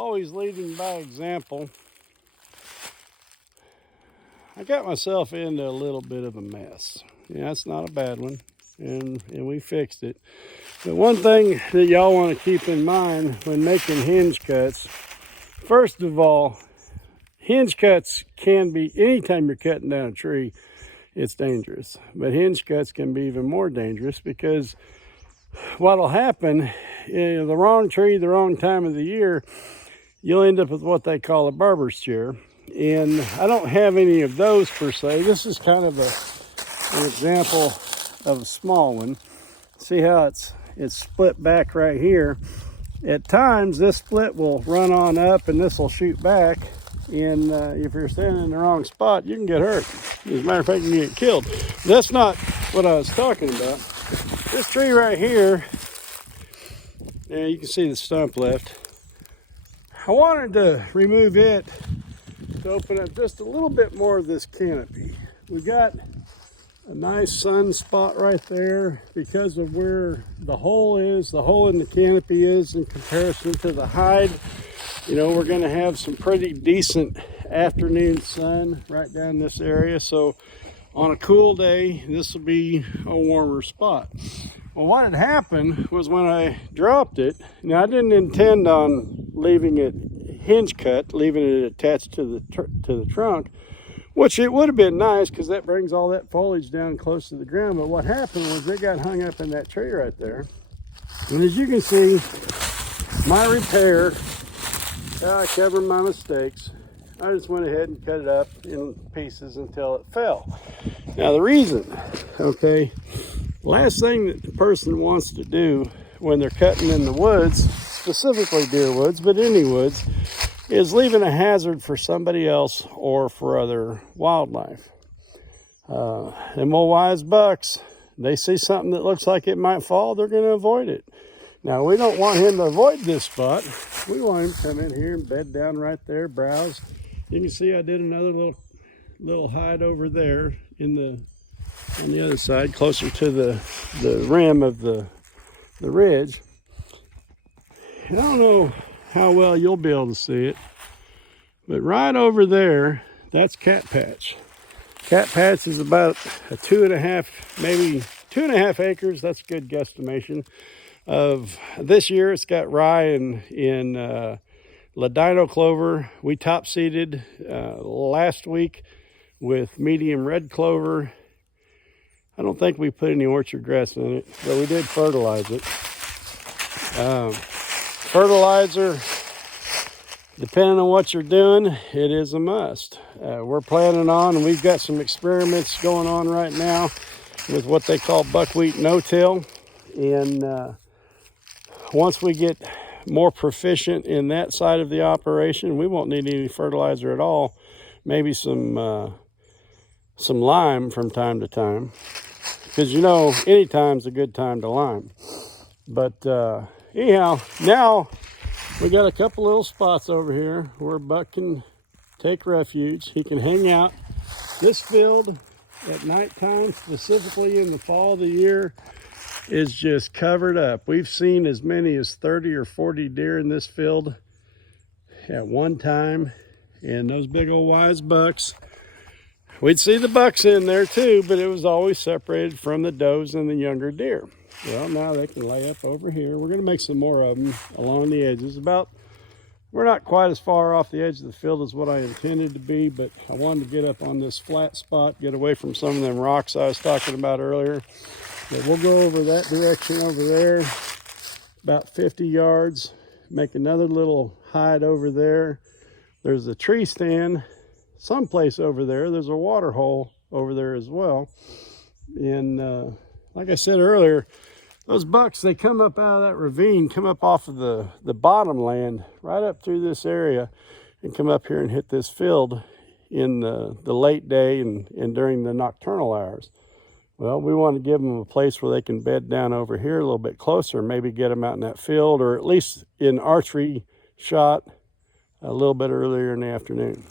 always leading by example. I got myself into a little bit of a mess. Yeah, that's not a bad one, and we fixed it. But one thing that y'all want to keep in mind when making hinge cuts, first of all, hinge cuts can be, anytime you're cutting down a tree, it's dangerous. But hinge cuts can be even more dangerous because what'll happen, the wrong tree, the wrong time of the year, you'll end up with what they call a barber's chair. And I don't have any of those per se. This is kind of an example of a small one. See how it's split back right here. At times, this split will run on up and this will shoot back. And if you're standing in the wrong spot, you can get hurt. As a matter of fact, you can get killed. That's not what I was talking about. This tree right here, you can see the stump left. I wanted to remove it to open up just a little bit more of this canopy. We got a nice sun spot right there because of where the hole is, the hole in the canopy is in comparison to the hide. You know, we're going to have some pretty decent afternoon sun right down this area. So on a cool day, this will be a warmer spot. Well, what had happened was when I dropped it, now I didn't intend on leaving it hinge cut, leaving it attached to the trunk, which it would have been nice because that brings all that foliage down close to the ground. But what happened was it got hung up in that tree right there. And as you can see, my repair, I covered my mistakes. I just went ahead and cut it up in pieces until it fell. Now the reason, okay, last thing that the person wants to do when they're cutting in the woods, specifically deer woods, but any woods, is leaving a hazard for somebody else or for other wildlife. Them old wise bucks, they see something that looks like it might fall, they're going to avoid it. Now, we don't want him to avoid this spot. We want him to come in here and bed down right there, browse. You can see I did another little hide over there on the other side, closer to the rim of the ridge. I don't know how well you'll be able to see it, but right over there, that's cat patch. Cat patch is about a 2.5, maybe 2.5 acres. That's a good guesstimation. Of this year, it's got rye and ladino clover. We top seeded last week with medium red clover. I don't think we put any orchard grass in it, but we did fertilize it. Fertilizer, depending on what you're doing, it is a must. We're planning on, and we've got some experiments going on right now with what they call buckwheat no-till. And once we get more proficient in that side of the operation, we won't need any fertilizer at all. Maybe some lime from time to time, because you know any time's a good time to lime. But anyhow, now we got a couple little spots over here where Buck can take refuge. He can hang out. This field at nighttime, specifically in the fall of the year, is just covered up. We've seen as many as 30 or 40 deer in this field at one time. And those big old wise bucks, we'd see the bucks in there too, but it was always separated from the does and the younger deer. Well, now they can lay up over here. We're going to make some more of them along the edges. We're not quite as far off the edge of the field as what I intended to be, but I wanted to get up on this flat spot, get away from some of them rocks I was talking about earlier. But we'll go over that direction over there, about 50 yards, make another little hide over there. There's a tree stand someplace over there. There's a water hole over there as well. And like I said earlier, those bucks, they come up out of that ravine, come up off of the bottom land, right up through this area, and come up here and hit this field in the late day and during the nocturnal hours. Well, we want to give them a place where they can bed down over here a little bit closer, maybe get them out in that field, or at least in archery shot a little bit earlier in the afternoon.